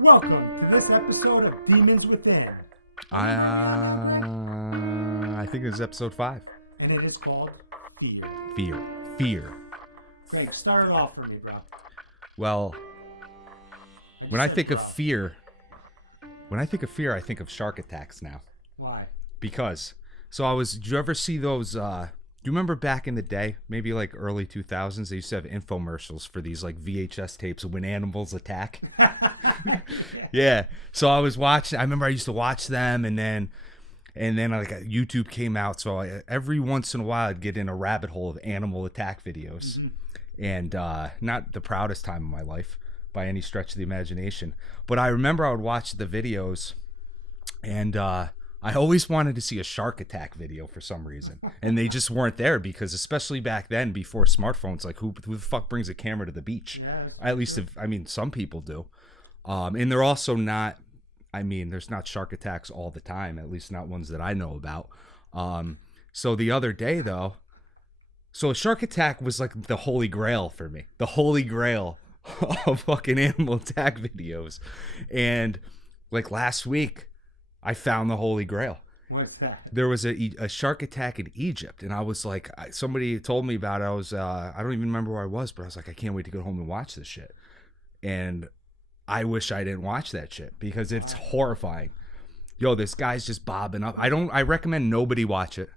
Welcome to this episode of Demons Within. I think it was episode 5. And it is called Fear. Fear. Greg, start it off for me, bro. Well, when I think of fear, I think of shark attacks now. Why? Because, did you ever see those, do you remember back in the day, maybe like early 2000s, they used to have infomercials for these like VHS tapes of when animals attack? Yeah. So I remember I used to watch them, and then like YouTube came out, so every once in a while I'd get in a rabbit hole of animal attack videos. Mm-hmm. And not the proudest time of my life by any stretch of the imagination. But I remember I would watch the videos, and I always wanted to see a shark attack video for some reason. And they just weren't there because, especially back then, before smartphones, like who the fuck brings a camera to the beach? Yeah, at least, some people do. And they're also not, there's not shark attacks all the time, at least not ones that I know about. So the other day, though, so a shark attack was like the holy grail for me. The holy grail of fucking animal attack videos. And like last week, I found the holy grail. What's that? There was a shark attack in Egypt. And I was like, somebody told me about it. I don't even remember where I was, but I was like, I can't wait to go home and watch this shit. And I wish I didn't watch that shit because it's horrifying. Yo, this guy's just bobbing up. I recommend nobody watch it.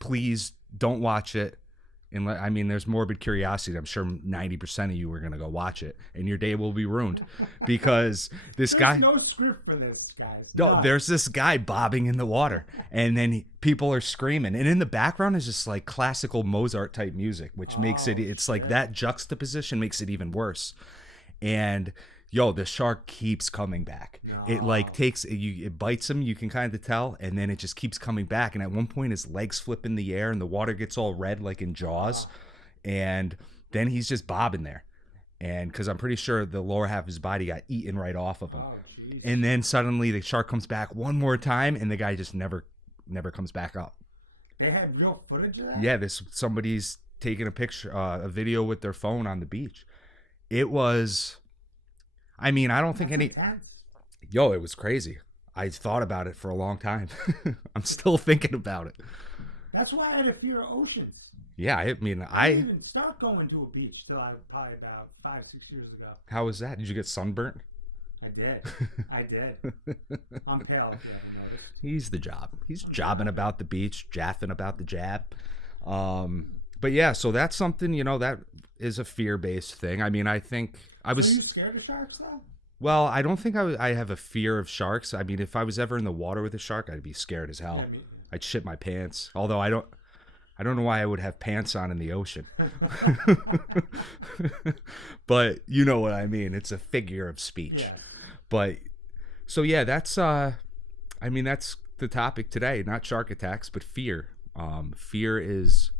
Please don't watch it. And there's morbid curiosity. I'm sure 90% of you are going to go watch it, and your day will be ruined because there's no script for this, guys. No, there's this guy bobbing in the water, and then people are screaming, and in the background is just like classical Mozart type music, which makes it's like that juxtaposition makes it even worse. And yo, the shark keeps coming back. No. It like it bites him, you can kind of tell, and then it just keeps coming back. And at one point, his legs flip in the air, and the water gets all red, like in Jaws. And then he's just bobbing there, and because I'm pretty sure the lower half of his body got eaten right off of him. And then suddenly the shark comes back one more time, and the guy just never comes back up. They had real footage of that? Yeah, somebody's taking a video with their phone on the beach. It was. I don't think Yo, it was crazy. I thought about it for a long time. I'm still thinking about it. That's why I had a fear of oceans. Yeah, I didn't start going to a beach till probably about 5-6 years ago. How was that? Did you get sunburnt? I did. I'm pale, if you haven't noticed. He's the job. He's jobbing about the beach, jaffing about the jab. But yeah, so that's something, that is a fear-based thing. I think I was... Are you scared of sharks, though? Well, I don't think I have a fear of sharks. If I was ever in the water with a shark, I'd be scared as hell. Yeah, I'd shit my pants. Although I don't know why I would have pants on in the ocean. But you know what I mean. It's a figure of speech. Yeah. But, so yeah, that's the topic today. Not shark attacks, but fear. Fear is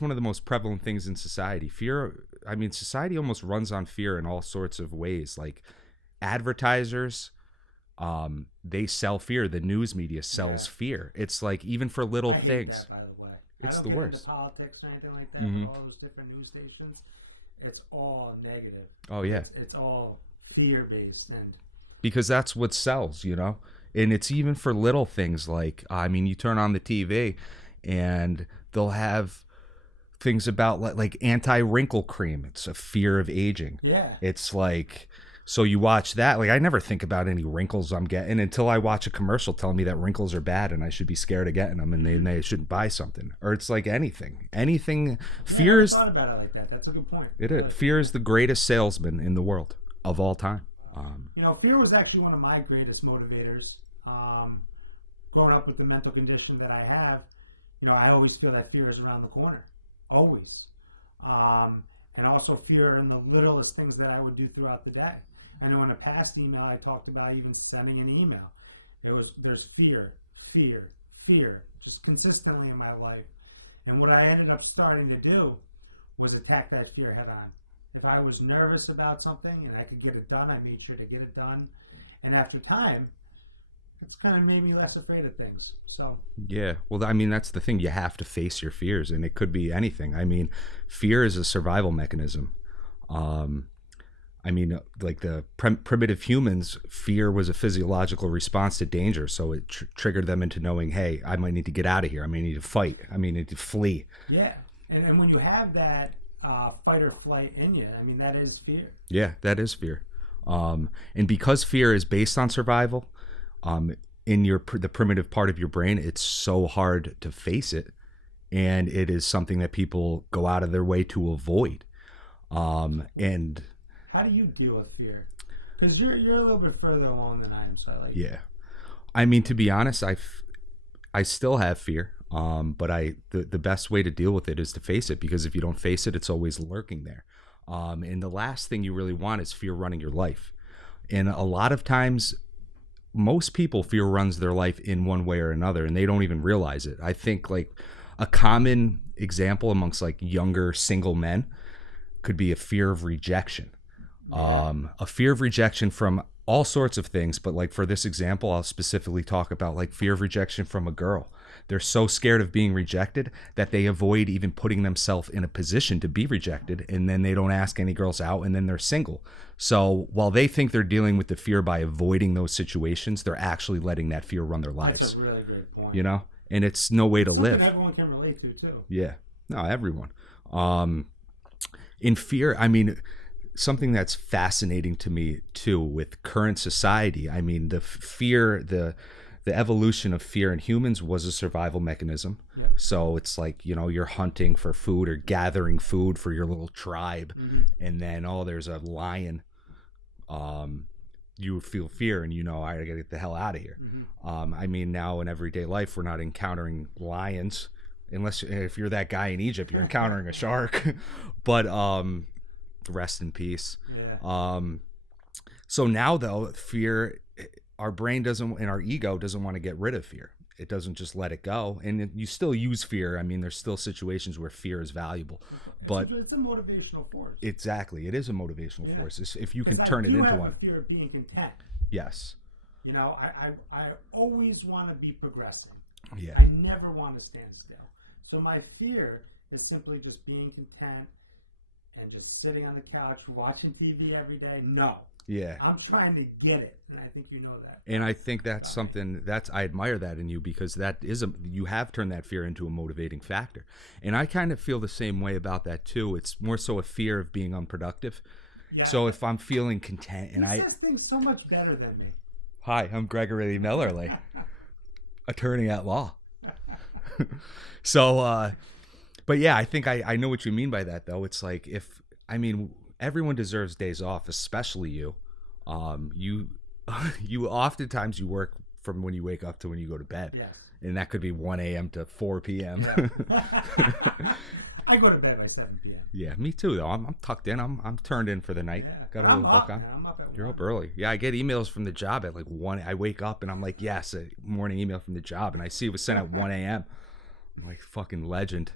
one of the most prevalent things in society. Society almost runs on fear in all sorts of ways. Like advertisers, they sell fear. The news media sells fear. It's like even for little things. That, by the way. It's the worst. I don't get into politics or anything like that. Mm-hmm. All those different news stations, it's all negative. Oh yeah. It's all fear-based, and because that's what sells, And it's even for little things like you turn on the TV, and they'll have things about like anti-wrinkle cream. It's a fear of aging. Yeah. It's like, so you watch that. Like I never think about any wrinkles I'm getting until I watch a commercial telling me that wrinkles are bad and I should be scared of getting them, and they shouldn't buy something. Or it's like anything. Fear is. I thought about it like that. That's a good point. It is. Fear is the greatest salesman in the world of all time. Fear was actually one of my greatest motivators. Growing up with the mental condition that I have, I always feel that fear is around the corner. Always. And also fear in the littlest things that I would do throughout the day. I know in a past email I talked about even sending an email. There's fear, just consistently in my life. And what I ended up starting to do was attack that fear head on. If I was nervous about something and I could get it done, I made sure to get it done. And after time, it's kind of made me less afraid of things. So yeah, well, that's the thing. You have to face your fears, and it could be anything. Fear is a survival mechanism. I mean, like the primitive humans, fear was a physiological response to danger. So it triggered them into knowing, hey, I might need to get out of here. I may need to fight. I may need to flee. Yeah, and when you have that fight or flight in you, I mean that is fear. Yeah, that is fear. And because fear is based on survival, in the primitive part of your brain, it's so hard to face it. And it is something that people go out of their way to avoid. And How do you deal with fear? Because you're a little bit further along than I am, so I like. yeah, I mean, to be honest, I still have fear. But the best way to deal with it is to face it, because if you don't face it, it's always lurking there. And the last thing you really want is fear running your life. And a lot of times, most people, fear runs their life in one way or another, and they don't even realize it. I think like a common example amongst like younger single men could be a fear of rejection. A fear of rejection from all sorts of things, but like for this example, I'll specifically talk about like fear of rejection from a girl. They're so scared of being rejected that they avoid even putting themselves in a position to be rejected, and then they don't ask any girls out, and then they're single. So while they think they're dealing with the fear by avoiding those situations, they're actually letting that fear run their lives. That's a really great point. You know, and it's no way to Something live. everyone can relate to too. Yeah, no, everyone. In fear, I mean, something that's fascinating to me too with current society. I mean, the fear, the evolution of fear in humans was a survival mechanism. Yeah. So it's like, you know, you're hunting for food or gathering food for your little tribe, and then there's a lion. You feel fear, and you know, I gotta get the hell out of here. I mean, now in everyday life, we're not encountering lions, unless if you're that guy in Egypt, you're encountering a shark. But rest in peace. Yeah. So now though, fear, our brain doesn't, and our ego doesn't want to get rid of fear. It doesn't just let it go, and you still use fear. I mean, there's still situations where fear is valuable, but it's a motivational force. Exactly, it is a motivational force if you can 'Cause turn it into I do one. have a fear of being content. Yes. You know, I always want to be progressing. Yeah. I never want to stand still. So my fear is simply just being content and just sitting on the couch watching TV every day. No. Yeah. I'm trying to get it, and I think you know that. And I think that's something I admire that in you, because that is you have turned that fear into a motivating factor. And I kind of feel the same way about that too. It's more so a fear of being unproductive. Yeah. So if I'm feeling content and he says things so much better than me. Hi, I'm Gregory Millerly, attorney at law. So, but yeah, I think I know what you mean by that though. It's like everyone deserves days off, especially you. You oftentimes you work from when you wake up to when you go to bed. Yes. And that could be 1 a.m. to 4 p.m. I go to bed by 7 p.m. Yeah, me too though. I'm tucked in. I'm turned in for the night. Yeah. Got a little book on. Man. I'm up at You're 1. up early. Yeah, I get emails from the job at like 1. I wake up and I'm like, yes, a morning email from the job, and I see it was sent at 1 a.m. I'm like, fucking legend.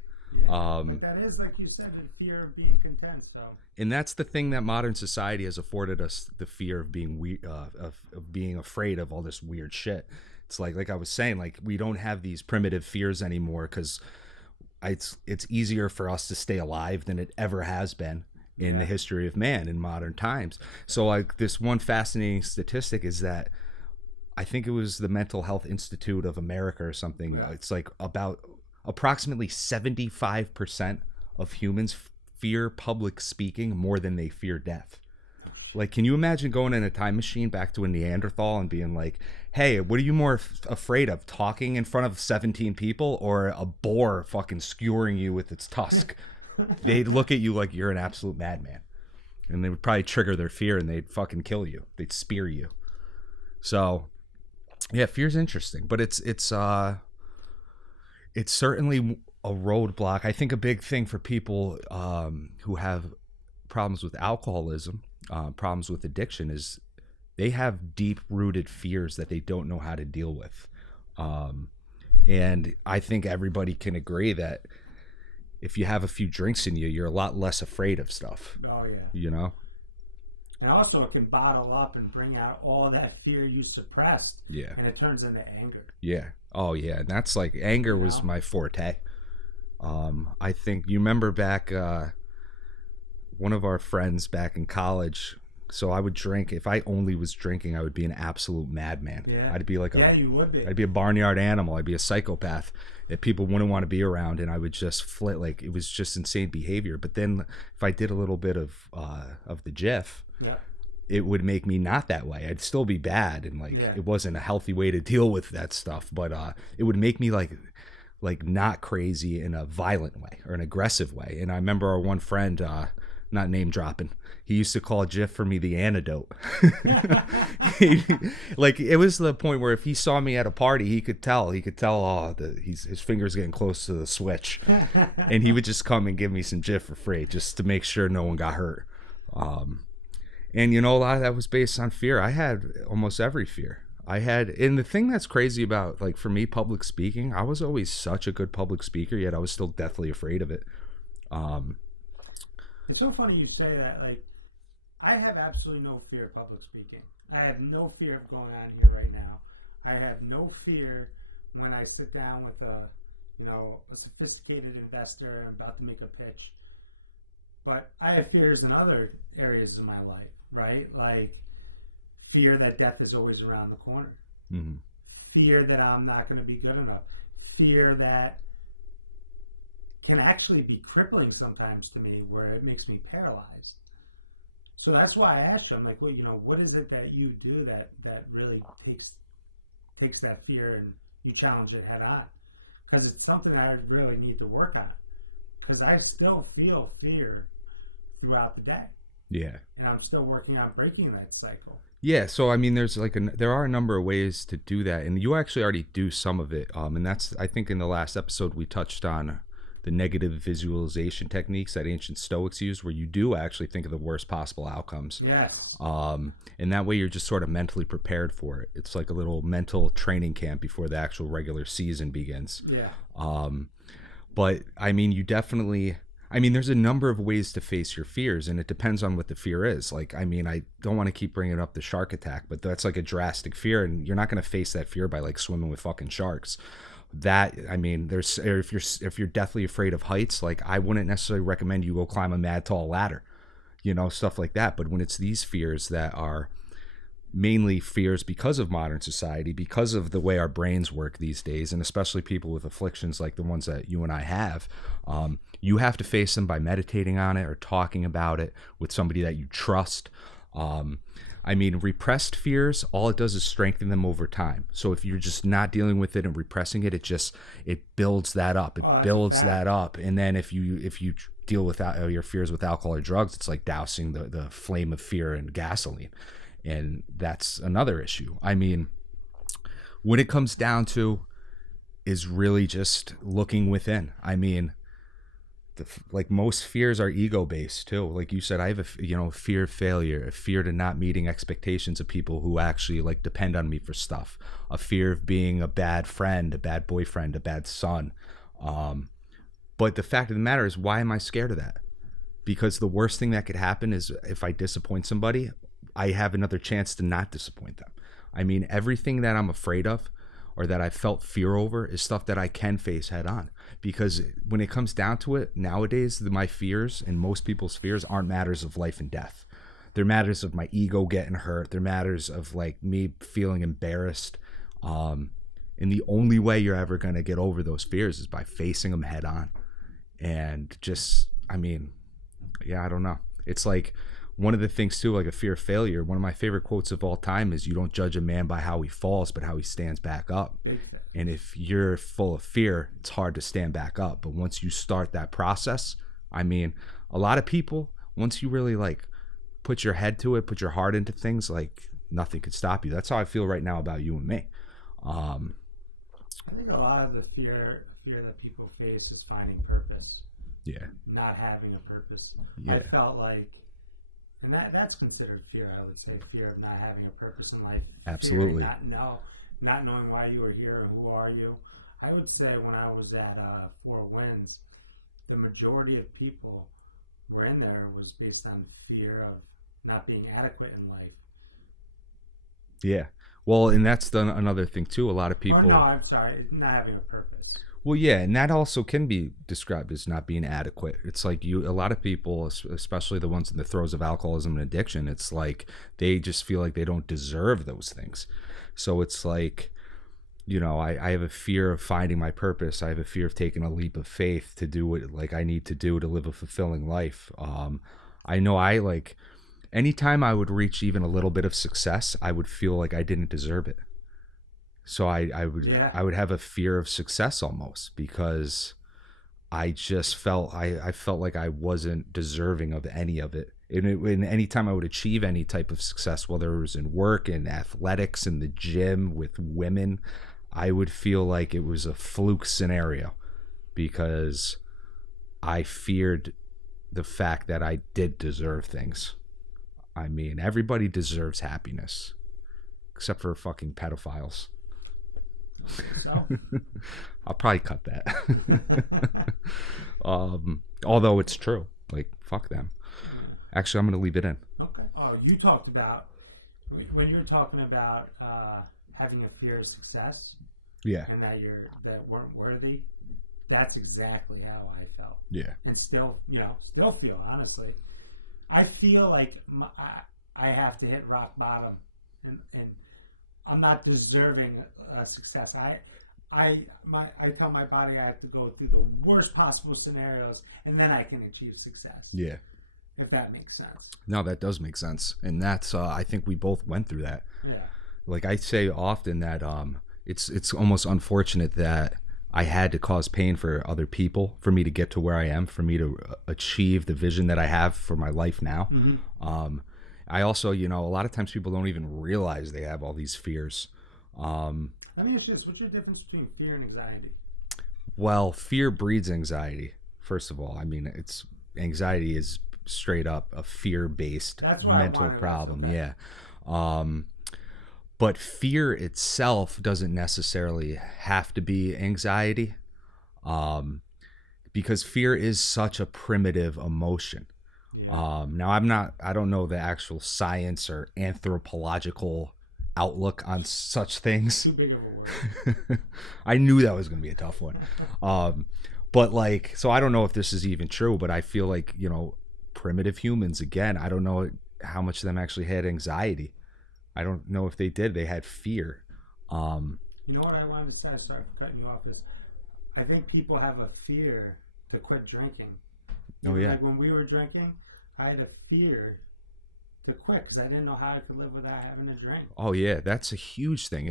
Yeah, but that is, like you said, the fear of being content. So, and that's the thing that modern society has afforded us: the fear of being of being afraid of all this weird shit. It's like I was saying, like we don't have these primitive fears anymore because it's easier for us to stay alive than it ever has been in the history of man in modern times. So like this one fascinating statistic is that I think it was the Mental Health Institute of America or something. Yeah. It's like about approximately 75% of humans fear public speaking more than they fear death. Like, can you imagine going in a time machine back to a Neanderthal and being like, hey, what are you more afraid of, talking in front of 17 people or a boar fucking skewering you with its tusk? They'd look at you like you're an absolute madman. And they would probably trigger their fear and they'd fucking kill you. They'd spear you. So, yeah, fear's interesting. But it's certainly a roadblock. I think a big thing for people who have problems with alcoholism, problems with addiction, is they have deep-rooted fears that they don't know how to deal with. And I think everybody can agree that if you have a few drinks in you, you're a lot less afraid of stuff. Oh, yeah. You know? And also it can bottle up and bring out all that fear you suppressed. Yeah. And it turns into anger. Yeah. Oh, yeah. And that's like, anger was my forte. I think you remember back one of our friends back in college. So I would drink. If I only was drinking, I would be an absolute madman. Yeah. I'd be like Yeah, you would be. I'd be a barnyard animal. I'd be a psychopath that people wouldn't want to be around, and I would just flit. Like, it was just insane behavior. But then if I did a little bit of the jiff, Yeah. it would make me not that way. I'd still be bad, and like, Yeah. it wasn't a healthy way to deal with that stuff. But it would make me like not crazy in a violent way or an aggressive way. And I remember our one friend, not name dropping, he used to call Jif for me the antidote. Like, it was the point where if he saw me at a party, he could tell, oh, his fingers getting close to the switch, and he would just come and give me some Jif for free just to make sure no one got hurt. And a lot of that was based on fear. I had almost every fear. And the thing that's crazy about, like, for me, public speaking, I was always such a good public speaker, yet I was still deathly afraid of it. It's so funny you say that. Like, I have absolutely no fear of public speaking. I have no fear of going on here right now. I have no fear when I sit down with a sophisticated investor and I'm about to make a pitch. But I have fears in other areas of my life, right? Like, fear that death is always around the corner. Mm-hmm. Fear that I'm not going to be good enough. Fear that can actually be crippling sometimes to me, where it makes me paralyzed. So that's why I asked you, I'm like, well, what is it that you do that really takes that fear and you challenge it head on? Because it's something I really need to work on. Because I still feel fear throughout the day. Yeah. And I'm still working on breaking that cycle. Yeah, so I mean, there are a number of ways to do that, and you actually already do some of it. And that's, I think, in the last episode we touched on the negative visualization techniques that ancient Stoics used, where you do actually think of the worst possible outcomes. Yes. And that way you're just sort of mentally prepared for it. It's like a little mental training camp before the actual regular season begins. Yeah. But I mean, there's a number of ways to face your fears, and it depends on what the fear is. Like, I mean, I don't want to keep bringing up the shark attack, but that's like a drastic fear, and you're not going to face that fear by like swimming with fucking sharks. That, I mean, if you're deathly afraid of heights, like, I wouldn't necessarily recommend you go climb a mad tall ladder, stuff like that. But when it's these fears that are mainly fears because of modern society, because of the way our brains work these days, and especially people with afflictions like the ones that you and I have, you have to face them by meditating on it or talking about it with somebody that you trust. I mean, repressed fears, all it does is strengthen them over time. So if you're just not dealing with it and repressing it, it builds that up. It builds that up. And then if you deal with your fears with alcohol or drugs, it's like dousing the flame of fear in gasoline. And that's another issue. I mean, when it comes down to is really just looking within. I mean, like, most fears are ego based too. Like you said, I have a fear of failure, a fear to not meeting expectations of people who actually like depend on me for stuff, a fear of being a bad friend, a bad boyfriend, a bad son. But the fact of the matter is, why am I scared of that? Because the worst thing that could happen is if I disappoint somebody, I have another chance to not disappoint them. I mean, everything that I'm afraid of or that I felt fear over is stuff that I can face head on. Because when it comes down to it, nowadays, my fears and most people's fears aren't matters of life and death. They're matters of my ego getting hurt. They're matters of like me feeling embarrassed. And the only way you're ever going to get over those fears is by facing them head on. And just, I mean, yeah, I don't know. It's like one of the things too, like a fear of failure. One of my favorite quotes of all time is, "You don't judge a man by how he falls, but how he stands back up." And if you're full of fear, it's hard to stand back up. But once you start that process, I mean, a lot of people, once you really like put your head to it, put your heart into things, like, nothing could stop you. That's how I feel right now about you and me. I think a lot of the fear that people face is finding purpose. Yeah. Not having a purpose. Yeah. I felt like, and that's considered fear, I would say, fear of not having a purpose in life. Absolutely. Fear not knowing why you are here and who are you. I would say when I was at Four Winds, the majority of people were in there was based on fear of not being adequate in life. Yeah. Well, and that's another thing too. A lot of people. Or no, I'm sorry, not having a purpose. Well, yeah, and that also can be described as not being adequate. It's like a lot of people, especially the ones in the throes of alcoholism and addiction, it's like they just feel like they don't deserve those things. So it's like, I have a fear of finding my purpose. I have a fear of taking a leap of faith to do what like I need to do to live a fulfilling life. I know I like anytime I would reach even a little bit of success, I would feel like I didn't deserve it. So I would Yeah. I would have a fear of success almost because I just I felt like I wasn't deserving of any of it. And any time I would achieve any type of success, whether it was in work, in athletics, in the gym, with women, I would feel like it was a fluke scenario because I feared the fact that I did deserve things. I mean, everybody deserves happiness, except for fucking pedophiles. So, I'll probably cut that. Although it's true. Like, fuck them. Actually, I'm going to leave it in. okay. Oh, you talked about when you were talking about having a fear of success Yeah. and that weren't worthy. That's exactly how I felt, Yeah. and still feel. Honestly, I feel like I have to hit rock bottom, and I'm not deserving success. I tell my body I have to go through the worst possible scenarios, and then I can achieve success. Yeah. If that makes sense. No, that does make sense. And that's, I think we both went through that. Yeah. Like I say often that it's almost unfortunate that I had to cause pain for other people for me to get to where I am, for me to achieve the vision that I have for my life now. Mm-hmm. I also, a lot of times people don't even realize they have all these fears. Let me ask you this: what's your difference between fear and anxiety? Well, fear breeds anxiety. First of all, I mean, anxiety is straight up a fear-based mental problem. Okay. Yeah. But fear itself doesn't necessarily have to be anxiety, because fear is such a primitive emotion. Yeah. Now, I don't know the actual science or anthropological outlook on such things. Too big of a word. I knew that was going to be a tough one. But like, so I don't know if this is even true, but I feel like, primitive humans, again, I don't know how much of them actually had anxiety. I don't know if they did. They had fear. You know what I wanted to say? Sorry for cutting you off. Is I think people have a fear to quit drinking. Oh, yeah. Like when we were drinking, I had a fear to quit because I didn't know how I could live without having a drink. Oh yeah, that's a huge thing.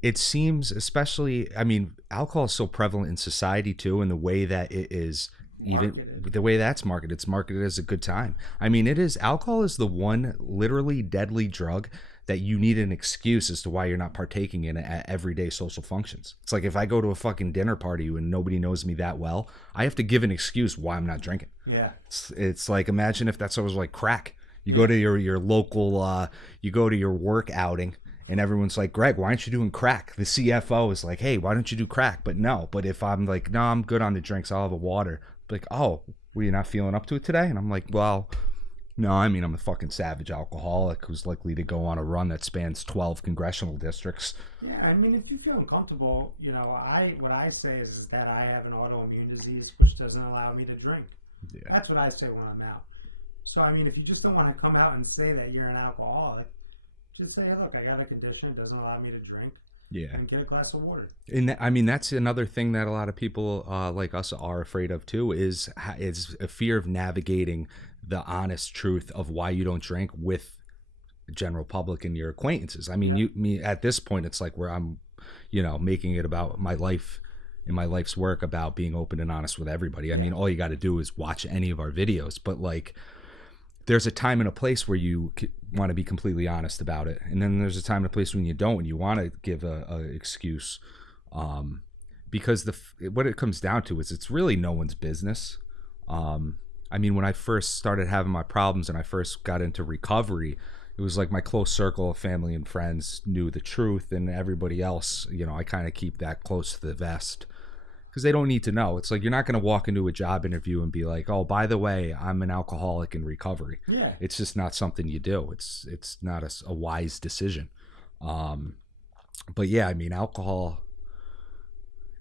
It seems, especially, I mean, alcohol is so prevalent in society too, and the way that it is even Marketed. the way that's marketed, it's marketed as a good time. I mean, alcohol is the one literally deadly drug that you need an excuse as to why you're not partaking in it at everyday social functions. It's like if I go to a fucking dinner party and nobody knows me that well, I have to give an excuse why I'm not drinking. Yeah. It's like, imagine if that's always like crack. You go to your local, you go to your work outing, and everyone's like, Greg, why aren't you doing crack? The CFO is like, hey, why don't you do crack? But no, but if I'm like, no, I'm good on the drinks, I'll have a water. Like, oh, were you not feeling up to it today? And I'm like, well, no, I mean, I'm a fucking savage alcoholic who's likely to go on a run that spans 12 congressional districts. Yeah, I mean, if you feel uncomfortable, what I say is that I have an autoimmune disease which doesn't allow me to drink. Yeah. That's what I say when I'm out. So, I mean, if you just don't want to come out and say that you're an alcoholic, just say, hey, look, I got a condition, it doesn't allow me to drink. Yeah. And get a glass of water. And I mean, that's another thing that a lot of people like us are afraid of too, is a fear of navigating the honest truth of why you don't drink with the general public and your acquaintances. I mean, me at this point, it's like where I'm, making it about my life and my life's work about being open and honest with everybody. I mean, all you got to do is watch any of our videos, but like, there's a time and a place where you want to be completely honest about it, and then there's a time and a place when you don't, and you want to give a excuse, because what it comes down to is it's really no one's business. I mean, when I first started having my problems and I first got into recovery, it was like my close circle of family and friends knew the truth, and everybody else, I kind of keep that close to the vest. Because they don't need to know. It's like you're not going to walk into a job interview and be like, oh, by the way, I'm an alcoholic in recovery. Yeah. It's just not something you do. It's not a wise decision. But yeah, I mean, alcohol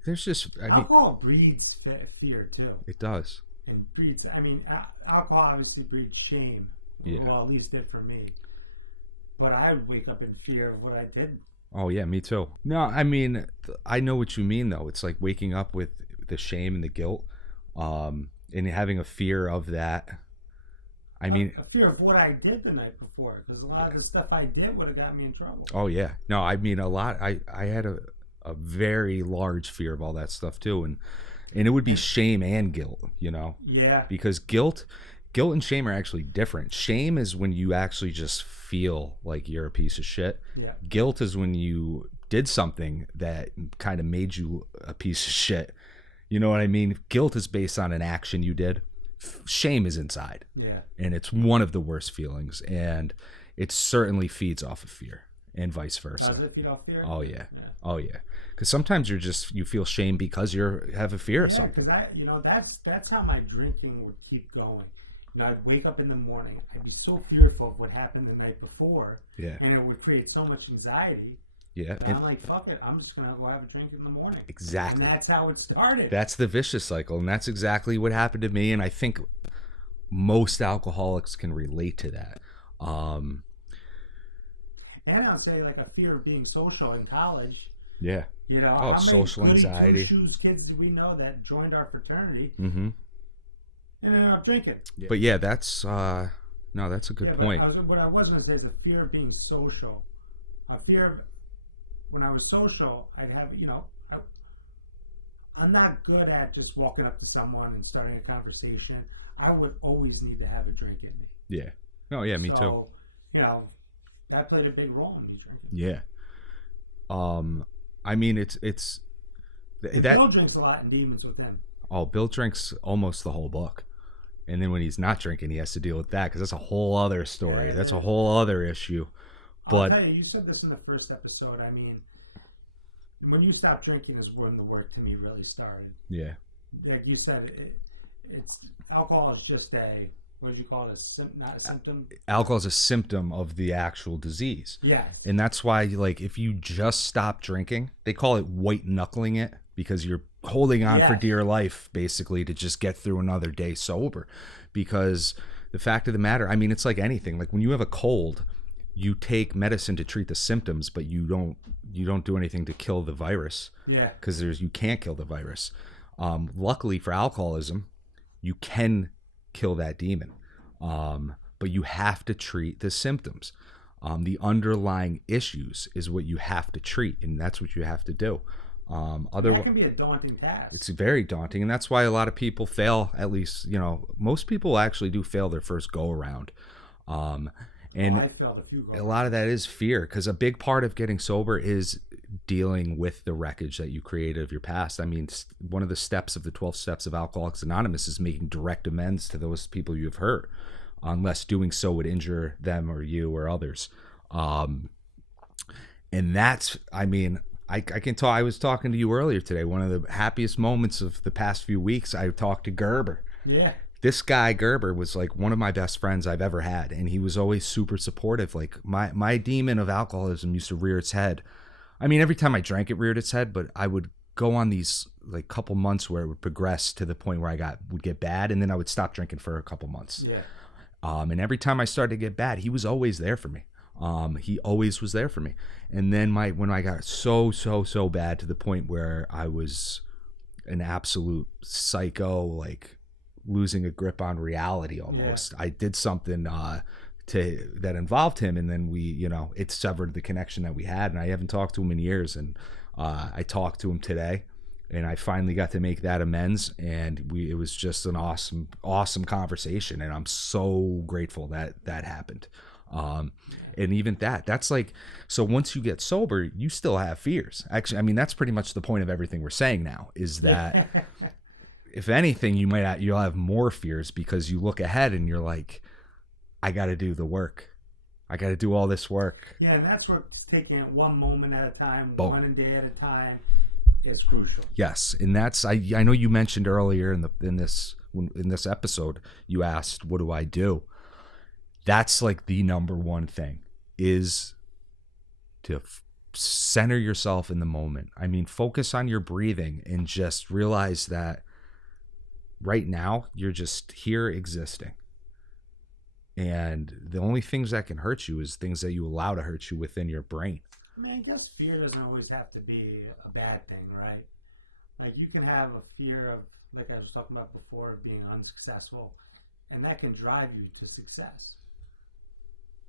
there's just, I mean, Alcohol breeds fear too. it does. And breeds, I mean, alcohol obviously breeds shame. Yeah. Well, at least did for me. But I wake up in fear of what I did. Oh yeah, me too. No, I mean, I know what you mean though. It's like waking up with the shame and the guilt, and having a fear of that. I mean, a fear of what I did the night before, because a lot of the stuff I did would have got me in trouble. oh yeah, no, I mean a lot. I had a very large fear of all that stuff too, and it would be shame and guilt, you know, Yeah. because guilt and shame are actually different. Shame is when you actually just feel like you're a piece of shit. Yeah. Guilt is when you did something that kind of made you a piece of shit. You know what I mean? Guilt is based on an action you did. Shame is inside. Yeah. And it's one of the worst feelings. And it certainly feeds off of fear and vice versa. Does it feed off fear? Oh, yeah. Oh, yeah. Because sometimes you feel shame because you have a fear of something. Because that's how my drinking would keep going. I'd wake up in the morning. I'd be so fearful of what happened the night before. Yeah. And it would create so much anxiety. Yeah. And I'm like, fuck it. I'm just going to go have a drink in the morning. Exactly. And that's how it started. That's the vicious cycle. And that's exactly what happened to me. And I think most alcoholics can relate to that. And I'd say like a fear of being social in college. Yeah. You know, oh, how social many anxiety. Shoes kids do we know that joined our fraternity Mm-hmm. and ended up drinking? Yeah. But yeah, that's no, that's a good point. What I was going to say is a fear of being social. A fear of when I was social, I'd have, I'm not good at just walking up to someone and starting a conversation. I would always need to have a drink in me. Yeah. Oh yeah, me too. So, that played a big role in me drinking. Yeah. I mean, it's that Bill drinks a lot in Demons with him. Oh, Bill drinks almost the whole book. And then when he's not drinking, he has to deal with that because that's a whole other story. Yeah, that's a whole other issue. But I'll tell you said this in the first episode. I mean, when you stopped drinking is when the work to me really started. Yeah. Like you said, it's alcohol is just what did you call it? Not a symptom? Alcohol is a symptom of the actual disease. Yes. And that's why, like, if you just stop drinking, they call it white knuckling it because you're holding on for dear life, basically, to just get through another day sober. Because the fact of the matter, I mean, it's like anything. Like when you have a cold, you take medicine to treat the symptoms, but you don't do anything to kill the virus. Yeah. Because you can't kill the virus. Luckily for alcoholism, you can kill that demon, but you have to treat the symptoms. The underlying issues is what you have to treat, and that's what you have to do. That can be a daunting task. It's very daunting, and that's why a lot of people fail. At least, most people actually do fail their first go around. And I failed a few a lot of that is fear, because a big part of getting sober is dealing with the wreckage that you created of your past. I mean, one of the steps of the 12 steps of Alcoholics Anonymous is making direct amends to those people you've hurt, unless doing so would injure them or you or others. And that's, I mean, I can tell. I was talking to you earlier today. One of the happiest moments of the past few weeks, I talked to Gerber. Yeah. This guy Gerber was like one of my best friends I've ever had, and he was always super supportive. Like my demon of alcoholism used to rear its head. I mean, every time I drank, it reared its head, but I would go on these like couple months where it would progress to the point where would get bad, and then I would stop drinking for a couple months. Yeah. And every time I started to get bad, he was always there for me. He always was there for me. And then when I got so bad to the point where I was an absolute psycho, like losing a grip on reality almost. Yeah. I did something that involved him, and then it severed the connection that we had, and I haven't talked to him in years, and I talked to him today, and I finally got to make that amends, and it was just an awesome conversation, and I'm so grateful that happened. And even that's like, so once you get sober, you still have fears. Actually, I mean, that's pretty much the point of everything we're saying now, is that if anything, you'll have more fears because you look ahead and you're like, I got to do the work. I got to do all this work. Yeah, and that's where taking it one moment at a time, Boom. one day at a time is crucial. Yes, and that's I know you mentioned earlier in this episode, you asked, what do I do? That's like the number one thing is to center yourself in the moment. I mean, focus on your breathing and just realize that right now you're just here existing. And the only things that can hurt you is things that you allow to hurt you within your brain. I mean, I guess fear doesn't always have to be a bad thing, right? Like, you can have a fear of, like I was talking about before, of being unsuccessful, and that can drive you to success,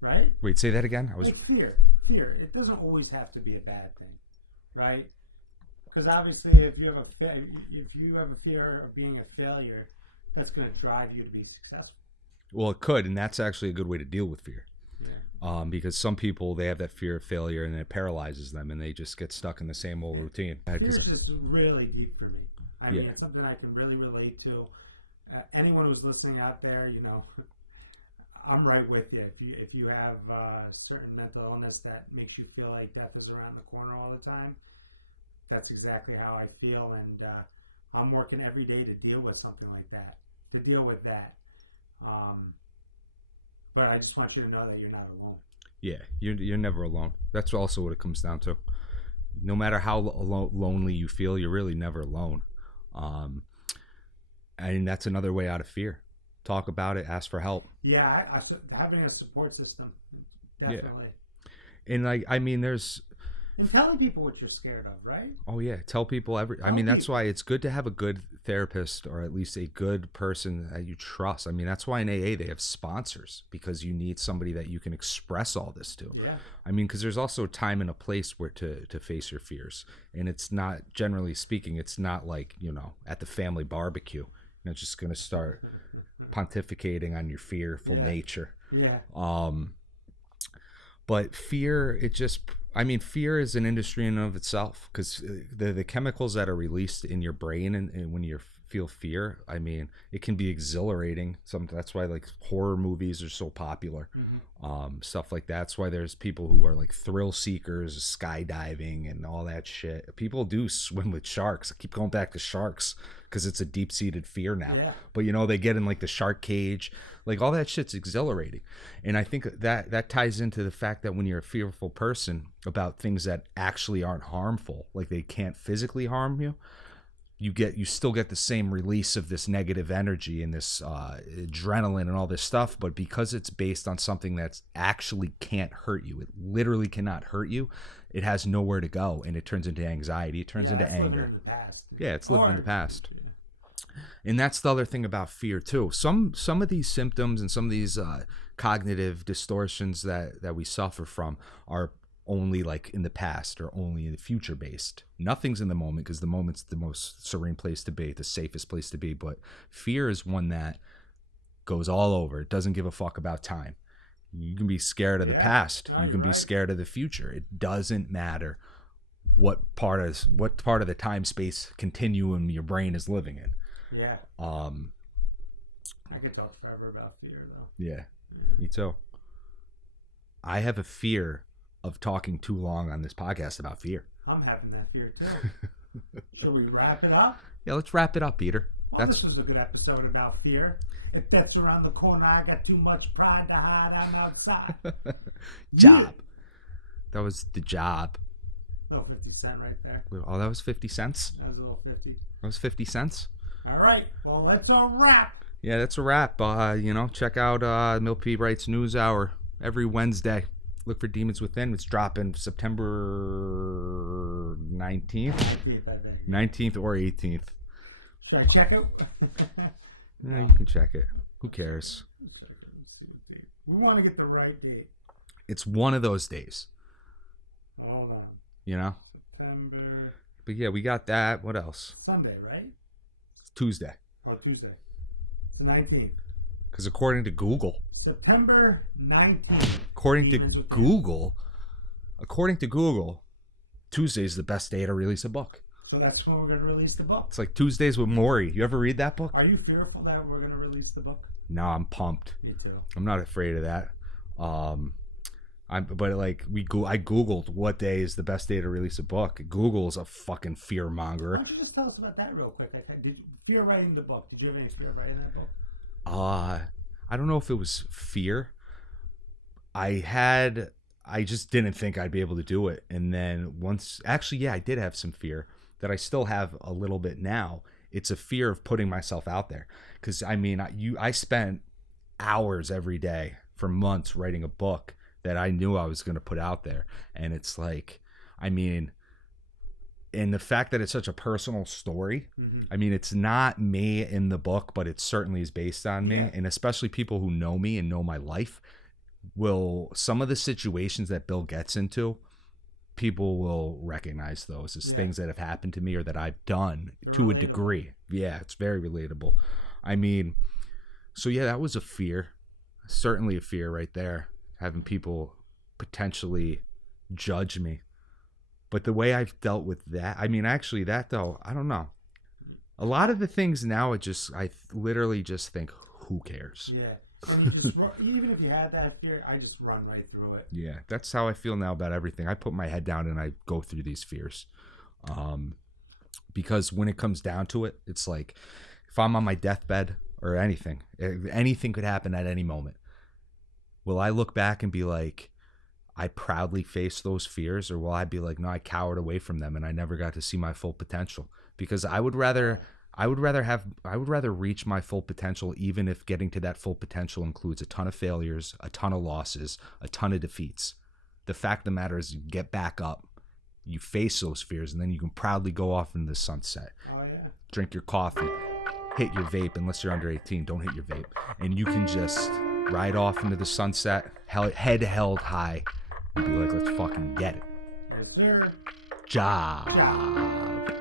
right? Wait, say that again? Like fear. It doesn't always have to be a bad thing, right? Because obviously, if you have a fear of being a failure, that's going to drive you to be successful. Well, it could, and that's actually a good way to deal with fear. Yeah. Because some people, they have that fear of failure and it paralyzes them and they just get stuck in the same old routine. Fear is just really deep for me. I Yeah. mean, it's something I can really relate to. Anyone who's listening out there, you know, I'm right with you. If you have a certain mental illness that makes you feel like death is around the corner all the time, that's exactly how I feel, and I'm working every day to deal with something like that, to deal with that. But I just want you to know that you're not alone. Yeah, you're never alone. That's also what it comes down to. No matter how lonely you feel, you're really never alone. And that's another way out of fear. Talk about it, ask for help. Yeah, having a support system, definitely. Yeah. And I mean, there's... And telling people what you're scared of, right? Oh yeah, tell people I mean, that's why it's good to have a good therapist, or at least a good person that you trust. I mean, that's why in AA they have sponsors, because you need somebody that you can express all this to. Yeah. I mean, because there's also a time and a place where to face your fears, and it's not, generally speaking, it's not like, you know, at the family barbecue, you're just gonna start pontificating on your fearful nature. Yeah. But fear, fear is an industry in and of itself, because the chemicals that are released in your brain and when you feel fear, I mean, it can be exhilarating. That's why like horror movies are so popular. Stuff like that. That's why there's people who are like thrill seekers, skydiving and all that shit. People do swim with sharks. I keep going back to sharks because it's a deep-seated fear now. Yeah. But you know, they get in like the shark cage, like all that shit's exhilarating. And I think that ties into the fact that when you're a fearful person about things that actually aren't harmful, like they can't physically harm you, you still get the same release of this negative energy and this adrenaline and all this stuff. But because it's based on something that's actually can't hurt you, it literally cannot hurt you, it has nowhere to go, and it turns into anxiety, it turns into anger. In the past. Yeah, it's living in the past. And that's the other thing about fear too. Some of these symptoms and some of these cognitive distortions that we suffer from are only like in the past or only in the future based. Nothing's in the moment, because the moment's the most serene place to be, the safest place to be. But fear is one that goes all over. It doesn't give a fuck about time. You can be scared of the past. You can be scared of the future. It doesn't matter what part of the time space continuum your brain is living in. Yeah. I could talk forever about fear though. Yeah. Me too. I have a fear of talking too long on this podcast about fear. I'm having that fear too. Should we wrap it up? Yeah, let's wrap it up, Peter. Well, this was a good episode about fear. If that's around the corner, I got too much pride to hide. I'm outside. Job. Yeah. That was the job. Little 50 cent right there. Oh, that was 50 cents? That was a little 50. That was 50 cents? All right. Well, that's a wrap. Yeah, that's a wrap. Check out Mill P. Wright's News Hour every Wednesday. Look for Demons Within. It's dropping September 19th. 19th, I think. 19th or 18th. Should I check it? Yeah, you can check it. Who cares? We want to get the right date. It's one of those days. Hold on. You know? September. But yeah, we got that. What else? Sunday, right? It's Tuesday. Oh, Tuesday. It's the 19th. Because according to Google. September 19th. According to Google, Tuesday is the best day to release a book. So that's when we're going to release the book. It's like Tuesdays with Maury. You ever read that book? Are you fearful that we're going to release the book? No, I'm pumped. Me too. I'm not afraid of that. I googled what day is the best day to release a book. Google's a fucking fear monger. Why don't you just tell us about that real quick? Fear writing the book. Did you have any fear writing that book? I don't know if it was fear. I I just didn't think I'd be able to do it. And then once, actually, yeah, I did have some fear that I still have a little bit now. It's a fear of putting myself out there. Because I mean, I spent hours every day for months writing a book that I knew I was going to put out there. And it's like, I mean, and the fact that it's such a personal story, I mean, it's not me in the book, but it certainly is based on me. Yeah. And especially people who know me and know my life will, some of the situations that Bill gets into, people will recognize those as things that have happened to me or that I've done to a degree. Yeah, it's very relatable. I mean, so yeah, that was a fear. Certainly a fear right there, having people potentially judge me. But the way I've dealt with that, I mean, actually that though, I don't know. A lot of the things now, I literally just think, who cares? Yeah. And you just even if you had that fear, I just run right through it. Yeah, that's how I feel now about everything. I put my head down and I go through these fears. Because when it comes down to it, it's like if I'm on my deathbed or anything could happen at any moment. Will I look back and be like, I proudly faced those fears, or will I be like, no, I cowered away from them and I never got to see my full potential? Because I would rather reach my full potential, even if getting to that full potential includes a ton of failures, a ton of losses, a ton of defeats. The fact of the matter is, you get back up, you face those fears, and then you can proudly go off into the sunset. Oh yeah. Drink your coffee, hit your vape, unless you're under 18, don't hit your vape. And you can just ride off into the sunset, head held high, and be like, let's fucking get it. Yes, sir. Job.